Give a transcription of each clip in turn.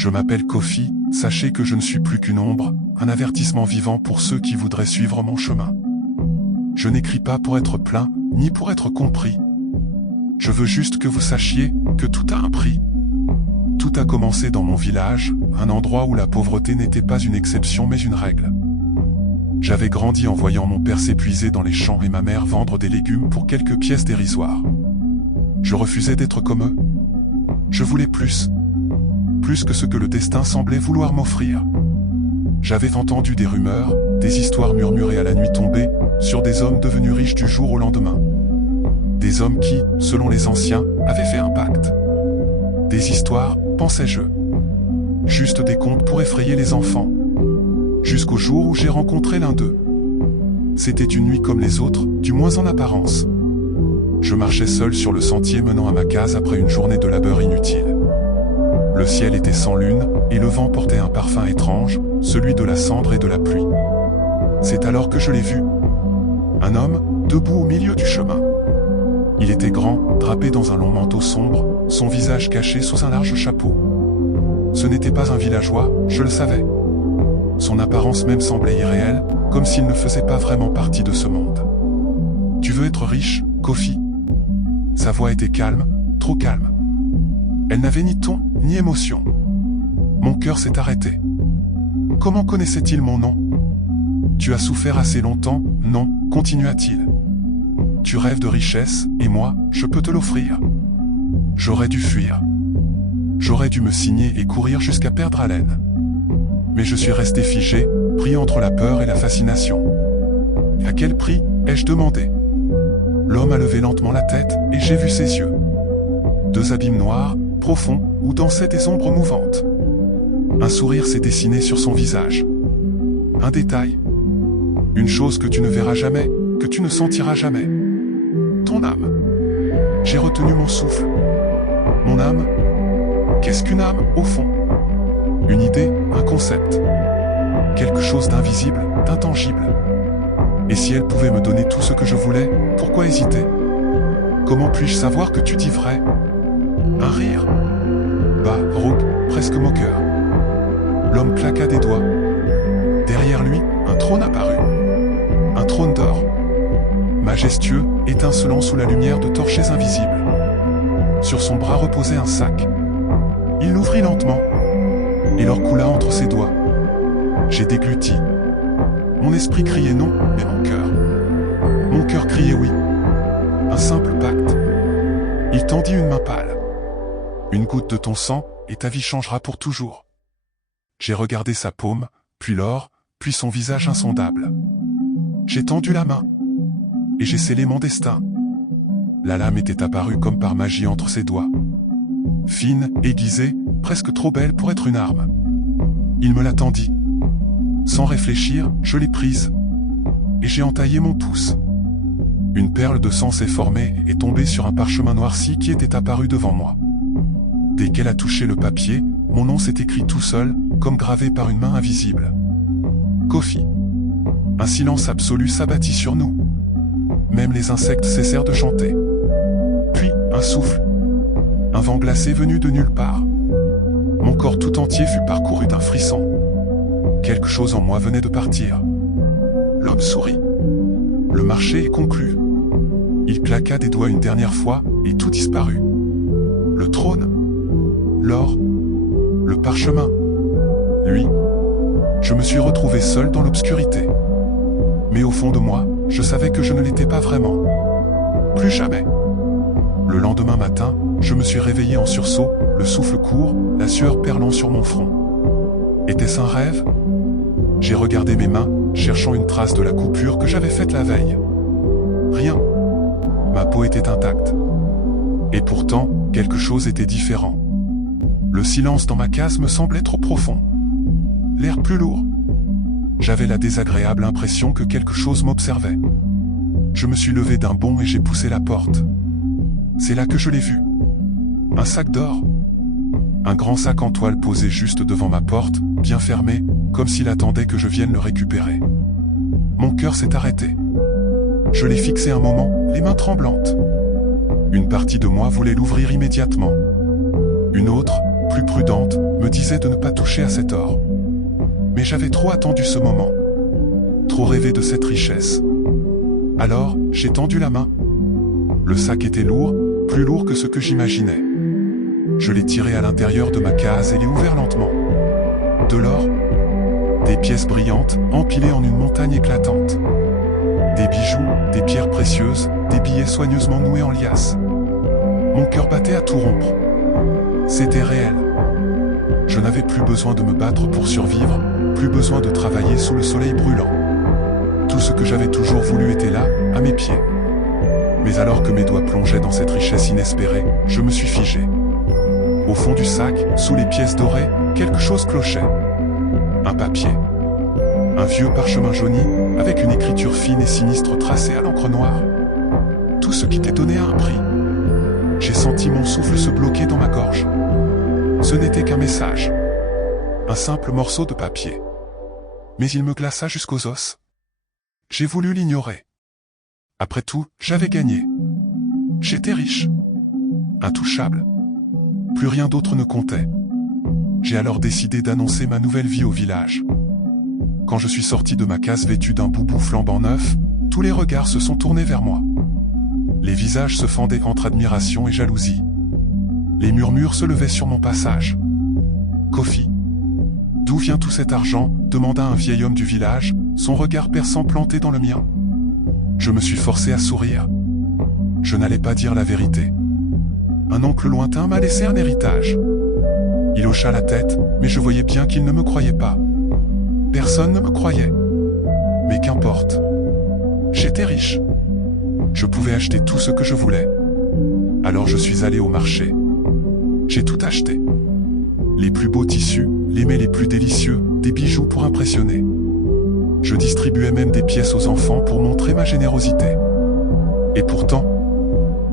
Je m'appelle Kofi, sachez que je ne suis plus qu'une ombre, un avertissement vivant pour ceux qui voudraient suivre mon chemin. Je n'écris pas pour être plaint, ni pour être compris. Je veux juste que vous sachiez que tout a un prix. Tout a commencé dans mon village, un endroit où la pauvreté n'était pas une exception mais une règle. J'avais grandi en voyant mon père s'épuiser dans les champs et ma mère vendre des légumes pour quelques pièces dérisoires. Je refusais d'être comme eux. Je voulais plus. Plus que ce que le destin semblait vouloir m'offrir. J'avais entendu des rumeurs, des histoires murmurées à la nuit tombée, sur des hommes devenus riches du jour au lendemain. Des hommes qui, selon les anciens, avaient fait un pacte. Des histoires, pensais-je. Juste des contes pour effrayer les enfants. Jusqu'au jour où j'ai rencontré l'un d'eux. C'était une nuit comme les autres, du moins en apparence. Je marchais seul sur le sentier menant à ma case après une journée de labeur inutile. Le ciel était sans lune, et le vent portait un parfum étrange, celui de la cendre et de la pluie. C'est alors que je l'ai vu. Un homme, debout au milieu du chemin. Il était grand, drapé dans un long manteau sombre, son visage caché sous un large chapeau. Ce n'était pas un villageois, je le savais. Son apparence même semblait irréelle, comme s'il ne faisait pas vraiment partie de ce monde. « Tu veux être riche, Kofi ?» Sa voix était calme, trop calme. Elle n'avait ni ton, ni émotion. Mon cœur s'est arrêté. Comment connaissait-il mon nom? Tu as souffert assez longtemps, non, continua-t-il. Tu rêves de richesse, et moi, je peux te l'offrir. J'aurais dû fuir. J'aurais dû me signer et courir jusqu'à perdre haleine. Mais je suis resté figé, pris entre la peur et la fascination. À quel prix, ai-je demandé? L'homme a levé lentement la tête, et j'ai vu ses yeux. Deux abîmes noirs, profonds, où dansaient des ombres mouvantes. Un sourire s'est dessiné sur son visage. Un détail. Une chose que tu ne verras jamais, que tu ne sentiras jamais. Ton âme. J'ai retenu mon souffle. Mon âme. Qu'est-ce qu'une âme, au fond? Une idée, un concept. Quelque chose d'invisible, d'intangible. Et si elle pouvait me donner tout ce que je voulais, pourquoi hésiter? Comment puis-je savoir que tu dis vrai? Un rire. Bas, rauque, presque moqueur. L'homme claqua des doigts. Derrière lui, un trône apparut. Un trône d'or. Majestueux, étincelant sous la lumière de torchers invisibles. Sur son bras reposait un sac. Il l'ouvrit lentement. Et l'or coula entre ses doigts. J'ai dégluti. Mon esprit criait non, mais mon cœur criait oui. Un simple pacte. Il tendit une main pâle. Une goutte de ton sang, et ta vie changera pour toujours. J'ai regardé sa paume, puis l'or, puis son visage insondable. J'ai tendu la main. Et j'ai scellé mon destin. La lame était apparue comme par magie entre ses doigts. Fine, aiguisée, presque trop belle pour être une arme. Il me la tendit. Sans réfléchir, je l'ai prise. Et j'ai entaillé mon pouce. Une perle de sang s'est formée et tombée sur un parchemin noirci qui était apparu devant moi. Dès qu'elle a touché le papier, mon nom s'est écrit tout seul, comme gravé par une main invisible. Kofi. Un silence absolu s'abattit sur nous. Même les insectes cessèrent de chanter. Puis, un souffle. Un vent glacé venu de nulle part. Mon corps tout entier fut parcouru d'un frisson. Quelque chose en moi venait de partir. L'homme sourit. Le marché est conclu. Il claqua des doigts une dernière fois, et tout disparut. Le trône. L'or. Le parchemin. Lui. Je me suis retrouvé seul dans l'obscurité. Mais au fond de moi, je savais que je ne l'étais pas vraiment. Plus jamais. Le lendemain matin, je me suis réveillé en sursaut, le souffle court, la sueur perlant sur mon front. Était-ce un rêve? J'ai regardé mes mains, cherchant une trace de la coupure que j'avais faite la veille. Rien. Ma peau était intacte. Et pourtant, quelque chose était différent. Le silence dans ma case me semblait trop profond. L'air plus lourd. J'avais la désagréable impression que quelque chose m'observait. Je me suis levé d'un bond et j'ai poussé la porte. C'est là que je l'ai vu. Un sac d'or. Un grand sac en toile posé juste devant ma porte, bien fermé, comme s'il attendait que je vienne le récupérer. Mon cœur s'est arrêté. Je l'ai fixé un moment, les mains tremblantes. Une partie de moi voulait l'ouvrir immédiatement. Une autre, plus prudente, me disait de ne pas toucher à cet or. Mais j'avais trop attendu ce moment. Trop rêvé de cette richesse. Alors, j'ai tendu la main. Le sac était lourd, plus lourd que ce que j'imaginais. Je l'ai tiré à l'intérieur de ma case et l'ai ouvert lentement. De l'or. Des pièces brillantes, empilées en une montagne éclatante. Des bijoux, des pierres précieuses, des billets soigneusement noués en liasse. Mon cœur battait à tout rompre. C'était réel. Je n'avais plus besoin de me battre pour survivre, plus besoin de travailler sous le soleil brûlant. Tout ce que j'avais toujours voulu était là, à mes pieds. Mais alors que mes doigts plongeaient dans cette richesse inespérée, je me suis figé. Au fond du sac, sous les pièces dorées, quelque chose clochait. Un papier. Un vieux parchemin jauni, avec une écriture fine et sinistre tracée à l'encre noire. Tout ce qui t'est donné a un prix. J'ai senti mon souffle se bloquer dans ma gorge. Ce n'était qu'un message. Un simple morceau de papier. Mais il me glaça jusqu'aux os. J'ai voulu l'ignorer. Après tout, j'avais gagné. J'étais riche. Intouchable. Plus rien d'autre ne comptait. J'ai alors décidé d'annoncer ma nouvelle vie au village. Quand je suis sorti de ma case vêtue d'un boubou flambant neuf, tous les regards se sont tournés vers moi. Les visages se fendaient entre admiration et jalousie. Les murmures se levaient sur mon passage. « Kofi, d'où vient tout cet argent ?» demanda un vieil homme du village, son regard perçant planté dans le mien. Je me suis forcé à sourire. Je n'allais pas dire la vérité. Un oncle lointain m'a laissé un héritage. Il hocha la tête, mais je voyais bien qu'il ne me croyait pas. Personne ne me croyait. Mais qu'importe. J'étais riche. Je pouvais acheter tout ce que je voulais. Alors je suis allé au marché. J'ai tout acheté. Les plus beaux tissus, les mets les plus délicieux, des bijoux pour impressionner. Je distribuais même des pièces aux enfants pour montrer ma générosité. Et pourtant,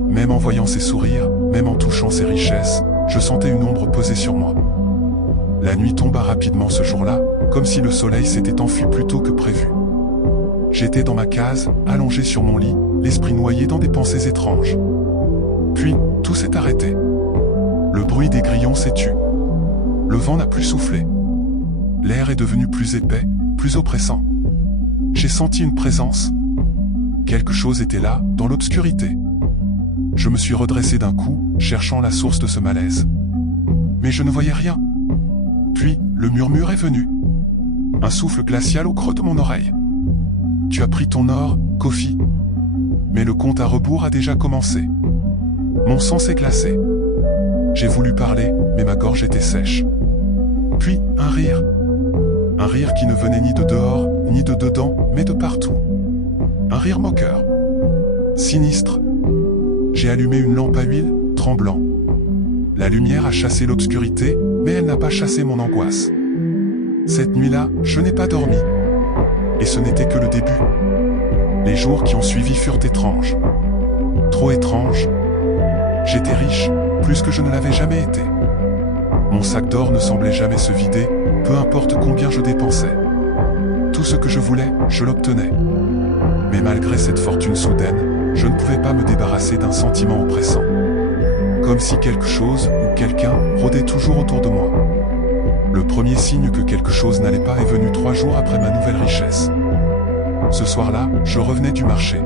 même en voyant ces sourires, même en touchant ces richesses, je sentais une ombre peser sur moi. La nuit tomba rapidement ce jour-là, comme si le soleil s'était enfui plus tôt que prévu. J'étais dans ma case, allongé sur mon lit, l'esprit noyé dans des pensées étranges. Puis, tout s'est arrêté. Le bruit des grillons s'est tu. Le vent n'a plus soufflé. L'air est devenu plus épais, plus oppressant. J'ai senti une présence. Quelque chose était là, dans l'obscurité. Je me suis redressé d'un coup, cherchant la source de ce malaise. Mais je ne voyais rien. Puis, le murmure est venu. Un souffle glacial au creux de mon oreille. « Tu as pris ton or, Kofi. » Mais le compte à rebours a déjà commencé. Mon sang s'est glacé. J'ai voulu parler, mais ma gorge était sèche. Puis, un rire. Un rire qui ne venait ni de dehors, ni de dedans, mais de partout. Un rire moqueur. Sinistre. J'ai allumé une lampe à huile, tremblant. La lumière a chassé l'obscurité, mais elle n'a pas chassé mon angoisse. Cette nuit-là, je n'ai pas dormi. Et ce n'était que le début. Les jours qui ont suivi furent étranges. Trop étranges. J'étais riche, plus que je ne l'avais jamais été. Mon sac d'or ne semblait jamais se vider, peu importe combien je dépensais. Tout ce que je voulais, je l'obtenais. Mais malgré cette fortune soudaine, je ne pouvais pas me débarrasser d'un sentiment oppressant. Comme si quelque chose, ou quelqu'un, rôdait toujours autour de moi. Le premier signe que quelque chose n'allait pas est venu 3 jours après ma nouvelle richesse. Ce soir-là, je revenais du marché.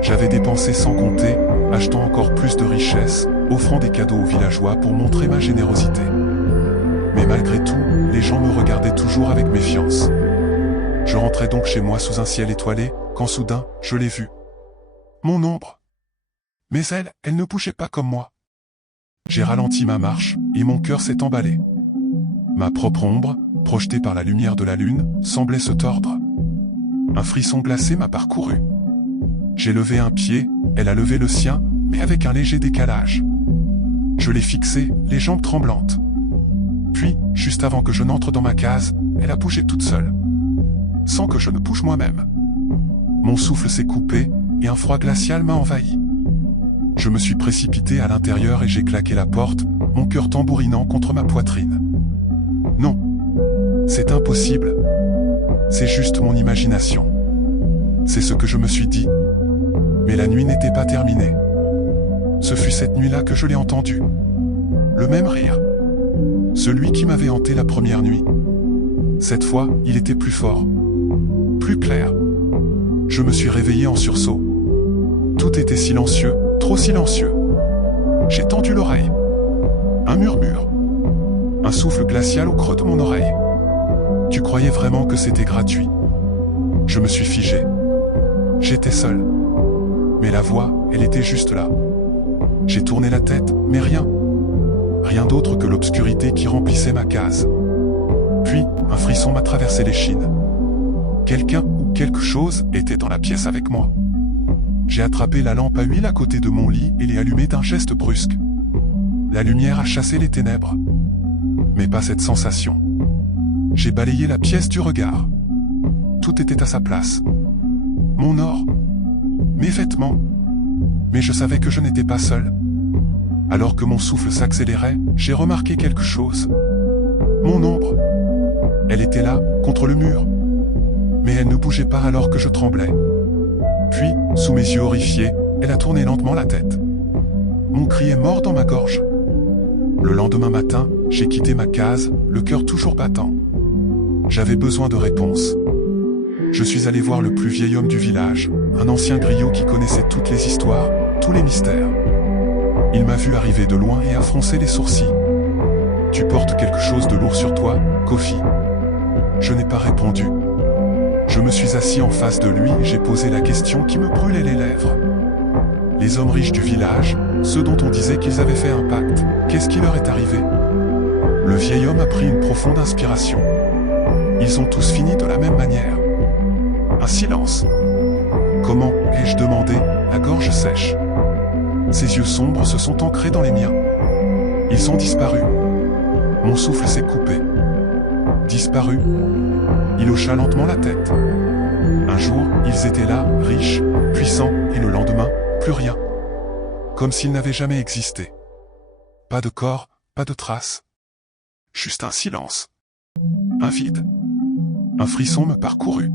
J'avais dépensé sans compter, achetant encore plus de richesses, offrant des cadeaux aux villageois pour montrer ma générosité. Mais malgré tout, les gens me regardaient toujours avec méfiance. Je rentrais donc chez moi sous un ciel étoilé, quand soudain, je l'ai vue. Mon ombre. Mais elle ne bougeait pas comme moi. J'ai ralenti ma marche, et mon cœur s'est emballé. Ma propre ombre, projetée par la lumière de la lune, semblait se tordre. Un frisson glacé m'a parcouru. J'ai levé un pied, elle a levé le sien, mais avec un léger décalage. Je l'ai fixée, les jambes tremblantes. Puis, juste avant que je n'entre dans ma case, elle a bougé toute seule. Sans que je ne bouge moi-même. Mon souffle s'est coupé, et un froid glacial m'a envahi. Je me suis précipité à l'intérieur et j'ai claqué la porte, mon cœur tambourinant contre ma poitrine. Non. C'est impossible. C'est juste mon imagination. C'est ce que je me suis dit. Mais la nuit n'était pas terminée. Ce fut cette nuit-là que je l'ai entendu. Le même rire. celui qui m'avait hanté la première nuit. Cette fois, il était plus fort, plus clair. Je me suis réveillé en sursaut. Tout était silencieux, trop silencieux. J'ai tendu l'oreille. Un murmure. Un souffle glacial au creux de mon oreille. Tu croyais vraiment que c'était gratuit? Je me suis figé. J'étais seul. Mais la voix, elle était juste là. J'ai tourné la tête, mais rien. Rien d'autre que l'obscurité qui remplissait ma case. Puis, un frisson m'a traversé l'échine. Quelqu'un ou quelque chose était dans la pièce avec moi. J'ai attrapé la lampe à huile à côté de mon lit et l'ai allumée d'un geste brusque. La lumière a chassé les ténèbres. Mais pas cette sensation. J'ai balayé la pièce du regard. Tout était à sa place. Mon or, mes vêtements. Mais je savais que je n'étais pas seul. Alors que mon souffle s'accélérait, j'ai remarqué quelque chose. Mon ombre. Elle était là, contre le mur. Mais elle ne bougeait pas alors que je tremblais. Puis, sous mes yeux horrifiés, elle a tourné lentement la tête. Mon cri est mort dans ma gorge. Le lendemain matin, j'ai quitté ma case, le cœur toujours battant. J'avais besoin de réponses. Je suis allé voir le plus vieil homme du village, un ancien griot qui connaissait toutes les histoires, tous les mystères. Il m'a vu arriver de loin et a froncé les sourcils. « Tu portes quelque chose de lourd sur toi, Kofi ?» Je n'ai pas répondu. Je me suis assis en face de lui et j'ai posé la question qui me brûlait les lèvres. Les hommes riches du village, ceux dont on disait qu'ils avaient fait un pacte, qu'est-ce qui leur est arrivé? Le vieil homme a pris une profonde inspiration. Ils ont tous fini de la même manière. Un silence. Comment, ai-je demandé, la gorge sèche. Ses yeux sombres se sont ancrés dans les miens. Ils ont disparu. Mon souffle s'est coupé. Disparu. Il hocha lentement la tête. Un jour, ils étaient là, riches, puissants, et le lendemain, plus rien. Comme s'ils n'avaient jamais existé. Pas de corps, pas de traces. Juste un silence. Un vide. Un frisson me parcourut.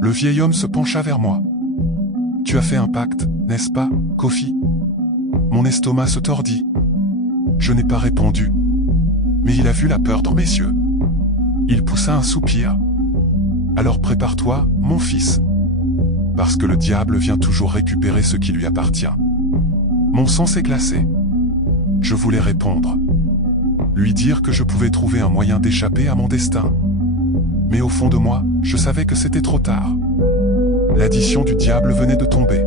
Le vieil homme se pencha vers moi. « Tu as fait un pacte, n'est-ce pas, Kofi ?» Mon estomac se tordit. Je n'ai pas répondu. Mais il a vu la peur dans mes yeux. Il poussa un soupir. « Alors prépare-toi, mon fils. Parce que le diable vient toujours récupérer ce qui lui appartient. » Mon sang s'est glacé. Je voulais répondre. Lui dire que je pouvais trouver un moyen d'échapper à mon destin. Mais au fond de moi, je savais que c'était trop tard. L'addition du diable venait de tomber.